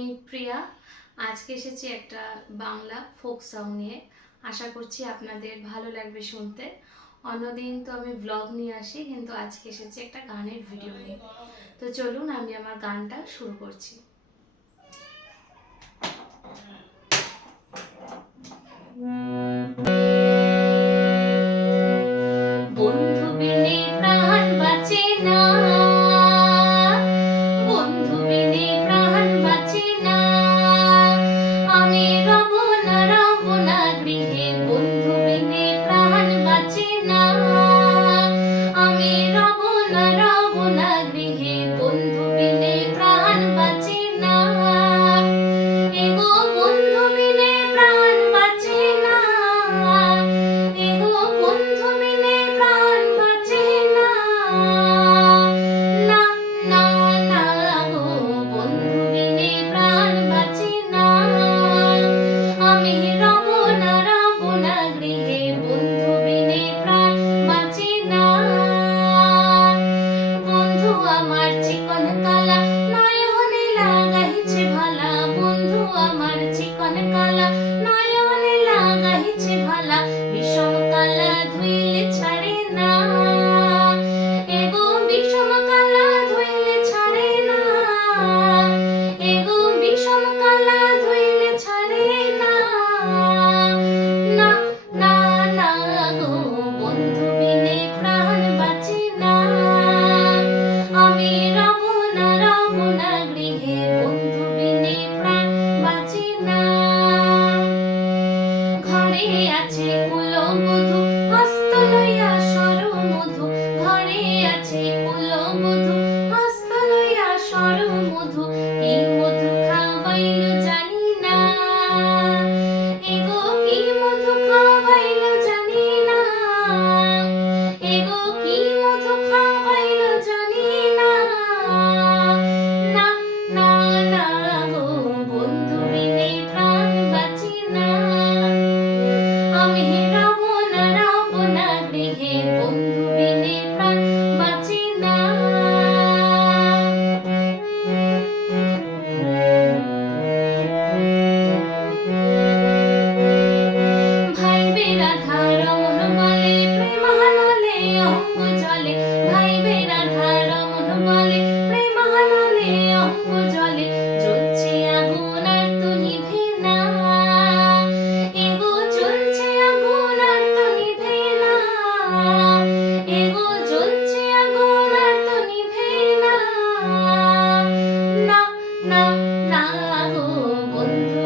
আমি প্রিয়া। আজকে এসেছি একটা বাংলা ফোক সং নিয়ে। আশা করছি আপনাদের ভালো লাগবে শুনতে। অন্যদিন তো আমি ব্লগ নিয়ে আসি, কিন্তু আজকে এসেছি একটা গানের ভিডিও নিয়ে। তো চলুন আমি আমার গানটা শুরু করছি। বন্ধু বিনে প্রাণ বাঁচে না, বন্ধু বিনে প্রাণ বাঁচে না। আমি রব না গৃহে, বন্ধু বিনে প্রাণ বাঁচে না। আমি রব না গৃহে, বন্ধু বিনে প্রাণ বাঁচে না। এগো বন্ধু বিনে প্রাণ বাঁচে না, এগো বন্ধু বিনে প্রাণ বাঁচে না। না না না গো, বন্ধু বিনে প্রাণ বাঁচে না। আমি রব না গৃহে, বন্ধু বিনে প্রাণ বাঁচে না। বন্ধু আমার চিকন কালা নয়নে লাগাইছে ভালা, বন্ধু আমার চিকন কালা নয়নে লাগাইছে ভালা। বিষম কালা ধুইলে ছাড়ে না, এগো বিষম কালা ধুইলে ছাড়ে না। এগো বিষম কালা ধুইলে ছাড়ে না। না না না গো, বন্ধু বিনে প্রাণ বাঁচে না। আমি রব না গৃহে, বন্ধু বিনে প্রাণ বাঁচে না। ঘরে আছে কুলবধূ, হস্ত লইয়া সরমধু। ঘরে আছে কুলবধূ, হস্ত লইয়া সরমধু। কি মধু খাওয়াইল জানি না, এগো কি মধু খাওয়াইল জানি না। এগো কি মধু খাওয়াইল জানি না। না না না গো, বন্ধু বিনে প্রাণ বাঁচে না। আমি রব না গৃহে, বন্ধু বিনে প্রাণ বাঁচে না। ভাইবে রাধা রমন বলে, প্রেমানলে অঙ্গ জলে। ভাইবে রাধা রমন বলে, প্রেমানলে অঙ্গ জলে। জ্বলছে আগুন আর তো নিভে না, এগো জ্বলছে আগুন আর তো নিভে না। এগো জ্বলছে আগুন আর তো নিভে না। না না না গো, বন্ধু